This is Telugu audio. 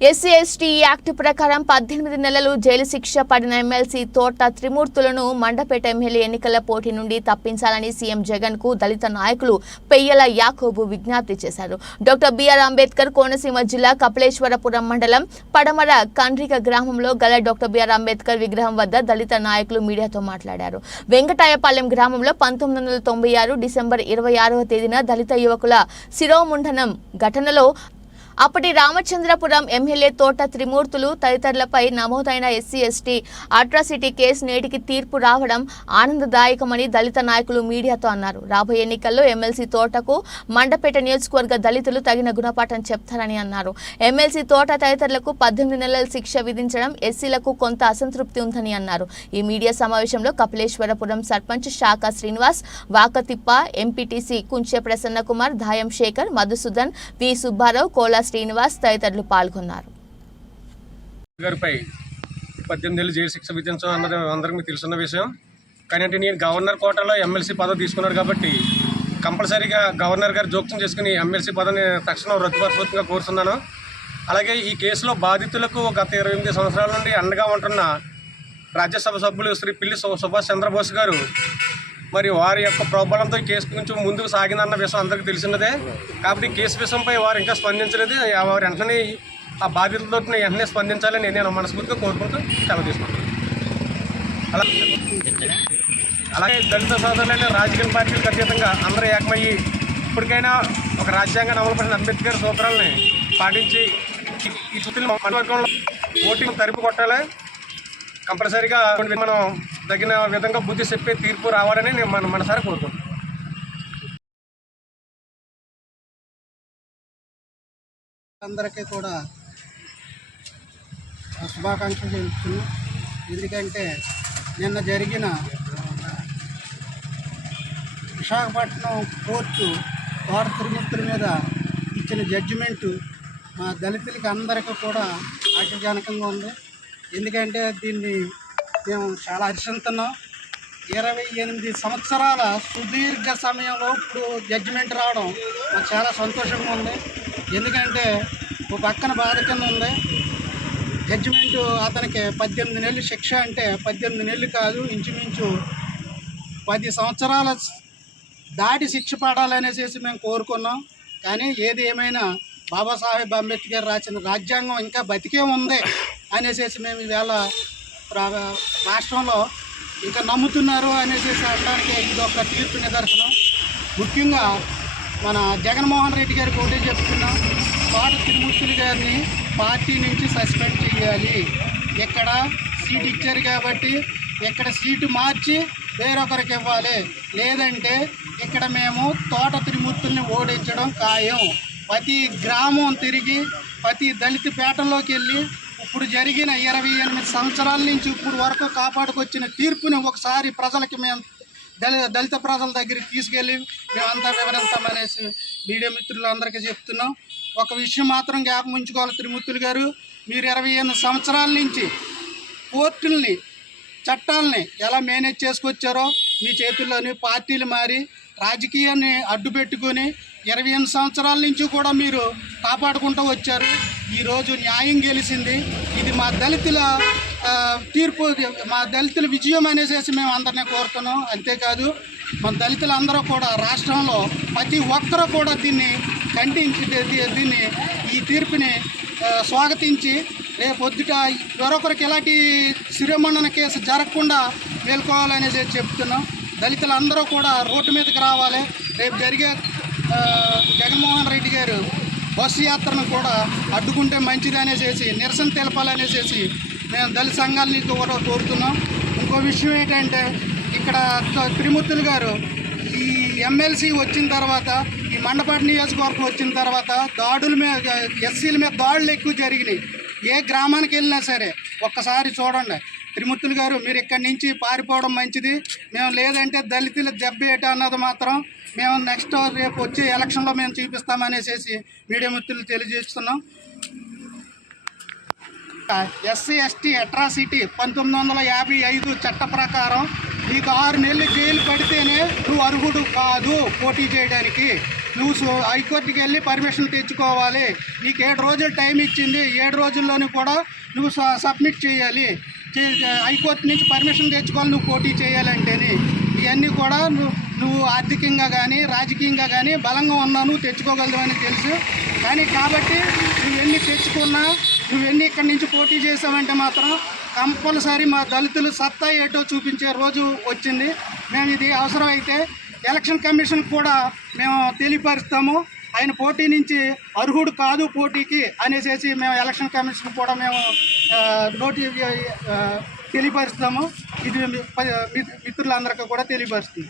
ఎస్సీ ఎస్టీ యాక్ట్ ప్రకారం పద్దెనిమిది నెలలు జైలు శిక్ష పడిన ఎమ్మెల్సీ తోట త్రిమూర్తులను మండపేట ఎమ్మెల్యే ఎన్నికల పోటీ నుండి తప్పించాలని సీఎం జగన్కు దళిత నాయకులు పెయ్యల యాకోబు విజ్ఞప్తి చేశారు. డాక్టర్ బిఆర్ అంబేద్కర్ కోనసీమ జిల్లా కపిలేశ్వరపురం మండలం పడమర కండ్రిక గ్రామంలో గల డాక్టర్ బిఆర్ అంబేద్కర్ విగ్రహం వద్ద దళిత నాయకులు మీడియాతో మాట్లాడారు. వెంకటాయపాలెం గ్రామంలో పంతొమ్మిది వందల తొంభై ఆరు డిసెంబర్ ఇరవై ఆరవ తేదీన దళిత యువకుల శిరోముండనం ఘటనలో అప్పటి రామచంద్రపురం ఎమ్మెల్యే తోట త్రిమూర్తులు తదితరులపై నమోదైన ఎస్సీ ఎస్టీ అట్రాసిటీ కేసు నేటికి తీర్పు రావడం ఆనందదాయకమని దళిత నాయకులు మీడియాతో అన్నారు. రాబోయే ఎన్నికల్లో ఎమ్మెల్సీ తోటకు మండపేట నియోజకవర్గ దళితులు తగిన గుణపాఠం చెప్తారని అన్నారు. ఎమ్మెల్సీ తోట తదితరులకు పద్దెనిమిది నెలల శిక్ష విధించడం ఎస్సీలకు కొంత అసంతృప్తి ఉందని అన్నారు. ఈ మీడియా సమావేశంలో కపిలేశ్వరపురం సర్పంచ్ శాఖ శ్రీనివాస్ వాకతిప్ప ఎంపీటీసీ కుంచె ప్రసన్నకుమార్ ధాయం దాయం శేఖర్ మధుసూదన్ వి సుబ్బారావు కోలా శ్రీనివాస్ తదితరులు పాల్గొన్నారు. గారిపై పద్దెనిమిది ఏళ్ళు జైలు శిక్ష విధించడం అన్నది అందరికీ తెలుసున్న విషయం. కానీ అంటే నేను గవర్నర్ కోటాలో ఎమ్మెల్సీ పదవి తీసుకున్నాడు కాబట్టి కంపల్సరీగా గవర్నర్ గారు జోక్యం చేసుకుని ఎమ్మెల్సీ పదవిని తక్షణం రద్దుపరచుగా కోరుతున్నాను. అలాగే ఈ కేసులో బాధితులకు గత ఇరవై ఎనిమిది సంవత్సరాల నుండి అండగా ఉంటున్న రాజ్యసభ సభ్యులు శ్రీ పిల్లి సు- సుభాష్ చంద్రబోస్ గారు మరి వారి యొక్క ప్రోబలంతో కేసు కొంచెం ముందుకు సాగిందన్న విషయం అందరికీ తెలిసినదే. కాబట్టి కేసు విషయంపై వారు ఇంకా స్పందించలేదు. వారు వెంటనే ఆ బాధితులతో వెంటనే స్పందించాలని నేను మనస్ఫూర్తిగా కోరుకుంటూ సెలవు తీసుకుంటాను అలా అలాగే దళిత సోదరులైన రాజకీయ పార్టీలకు అతీతంగా అందరూ ఏకమయ్యి ఇప్పటికైనా ఒక రాజ్యాంగాన్ని అమలుపరిచిన అంబేద్కర్ సూత్రాలని పాటించి ఈ- ఈ స్థితిలో ఓటింగ్ తరిపి కొట్టాలి. కంపల్సరీగా మనం తగిన విధంగా బుద్ధి చెప్పే తీర్పు రావాలని నేను మన మనసారి కోరుకుంటున్నాను. అందరికీ కూడా శుభాకాంక్షలు తెలుపుతున్నాం. ఎందుకంటే నిన్న జరిగిన విశాఖపట్నం కోర్టు వారు త్రిమూర్తుల మీద ఇచ్చిన జడ్జిమెంటు మా దళితులకి అందరికీ కూడా ఆశాజనకంగా ఉంది. ఎందుకంటే దీన్ని మేము చాలా హర్షిస్తున్నాం. ఇరవై ఎనిమిది సంవత్సరాల సుదీర్ఘ సమయంలో ఇప్పుడు జడ్జిమెంట్ రావడం నాకు చాలా సంతోషంగా ఉంది. ఎందుకంటే ఒక పక్కన బాధ కింద ఉంది. జడ్జిమెంటు అతనికి పద్దెనిమిది నెలలు శిక్ష అంటే పద్దెనిమిది నెలలు కాదు ఇంచుమించు పది సంవత్సరాల దాటి శిక్ష పడాలనేసి మేము కోరుకున్నాం. కానీ ఏది ఏమైనా బాబాసాహెబ్ అంబేద్కర్ రాసిన రాజ్యాంగం ఇంకా బతికే ఉంది అనేసి మేము ఈవేళ రాష్ట్రంలో ఇంకా నమ్ముతున్నారు అనేసి అనడానికి ఇది ఒక తీర్పు నిదర్శనం. ముఖ్యంగా మన జగన్మోహన్ రెడ్డి గారికి ఒకటే చెప్తున్నాం తోట తిరుమూర్తులు గారిని పార్టీ నుంచి సస్పెండ్ చేయాలి. ఇక్కడ సీట్ ఇచ్చారు కాబట్టి ఇక్కడ సీటు మార్చి వేరొకరికి ఇవ్వాలి. లేదంటే ఇక్కడ మేము తోట త్రిమూర్తుల్ని ఓడించడం ఖాయం. ప్రతి గ్రామం తిరిగి ప్రతి దళిత పేటల్లోకి వెళ్ళి ఇప్పుడు జరిగిన ఇరవై ఎనిమిది సంవత్సరాల నుంచి ఇప్పుడు వరకు కాపాడుకొచ్చిన తీర్పుని ఒకసారి ప్రజలకి మేము దళిత దళిత ప్రజల దగ్గరికి తీసుకెళ్ళి మేమంతా వివరిస్తామనేసి మీడియా మిత్రులందరికీ చెప్తున్నాం. ఒక విషయం మాత్రం జ్ఞాపం ఉంచుకోవాలి త్రిమూర్తులు గారు. మీరు ఇరవై ఎనిమిది సంవత్సరాల నుంచి కోర్టుల్ని చట్టాలని ఎలా మేనేజ్ చేసుకొచ్చారో మీ చేతుల్లోని పార్టీలు మారి రాజకీయాన్ని అడ్డు పెట్టుకొని ఇరవై ఎనిమిది సంవత్సరాల నుంచి కూడా మీరు కాపాడుకుంటూ వచ్చారు. ఈరోజు న్యాయం గెలిచింది. ఇది మా దళితుల తీర్పు మా దళితుల విజయం అనేసేసి మేము అందరినీ కోరుతున్నాం. అంతేకాదు మన దళితులందరూ కూడా రాష్ట్రంలో ప్రతి ఒక్కరూ కూడా దీన్ని ఖండించి దీ- దీన్ని ఈ తీర్పుని స్వాగతించి రేపొద్దుట వేరొకరికి ఎలాంటి శిరోమండన కేసు జరగకుండా మేల్కోవాలనేసి చెప్తున్నాం. దళితులందరూ కూడా రోడ్డు మీదకి రావాలి. రేపు జరిగే జగన్మోహన్ రెడ్డి గారు బస్సు యాత్రను కూడా అడ్డుకుంటే మంచిది అనేసి నిరసన తెలపాలనేసి మేము దళిత సంఘాలని కూడా కోరుతున్నాం. ఇంకో విషయం ఏంటంటే ఇక్కడ త్రిమూర్తులు గారు ఈ ఎమ్మెల్సీ వచ్చిన తర్వాత ఈ మండపాటి నియోజకవర్గం వచ్చిన తర్వాత దాడుల మీద ఎస్సీల మీద దాడులు ఎక్కువ జరిగినాయి. ఏ గ్రామానికి వెళ్ళినా సరే ఒక్కసారి చూడండి. త్రిమూర్తులు గారు మీరు ఇక్కడి నుంచి పారిపోవడం మంచిది. మేము లేదంటే దళితుల దెబ్బ ఏట అన్నది మాత్రం మేము నెక్స్ట్ రేపు వచ్చే ఎలక్షన్లో మేము చూపిస్తామనేసి మీడియా మిత్రులు తెలియజేస్తున్నాం. ఎస్సీ ఎస్టీ అట్రాసిటీ పంతొమ్మిది వందల యాభై ఐదు చట్ట ప్రకారం నీకు ఆరు నెలలు జైలు పడితేనే నువ్వు అర్హుడు కాదు పోటీ చేయడానికి. నువ్వు హైకోర్టుకి వెళ్ళి పర్మిషన్ తెచ్చుకోవాలి. నీకు ఏడు రోజులు టైం ఇచ్చింది. ఏడు రోజుల్లోనూ కూడా నువ్వు సబ్మిట్ చేయాలి. హైకోర్టు నుంచి పర్మిషన్ తెచ్చుకోవాలి నువ్వు పోటీ చేయాలంటేని ఇవన్నీ కూడా నువ్వు నువ్వు ఆర్థికంగా కానీ రాజకీయంగా కానీ బలంగా ఉన్నావు నువ్వు తెచ్చుకోగలదు అని తెలుసు. కానీ కాబట్టి నువ్వు ఎన్ని తెచ్చుకున్నా నువ్వన్నీ ఇక్కడి నుంచి పోటీ చేసావంటే మాత్రం కంపల్సరీ మా దళితులు సత్తా ఏటో చూపించే రోజు వచ్చింది. మేము ఇది అవసరమైతే ఎలక్షన్ కమిషన్ కూడా మేము తెలియపరుస్తాము. ఆయన పోటీ నుంచి అర్హుడు కాదు పోటీకి అనేసి మేము ఎలక్షన్ కమిషన్ కూడా మేము నోటి తెలియపరుస్తాము. ఇది మిత్రులందరికీ కూడా తెలియపరుస్తుంది.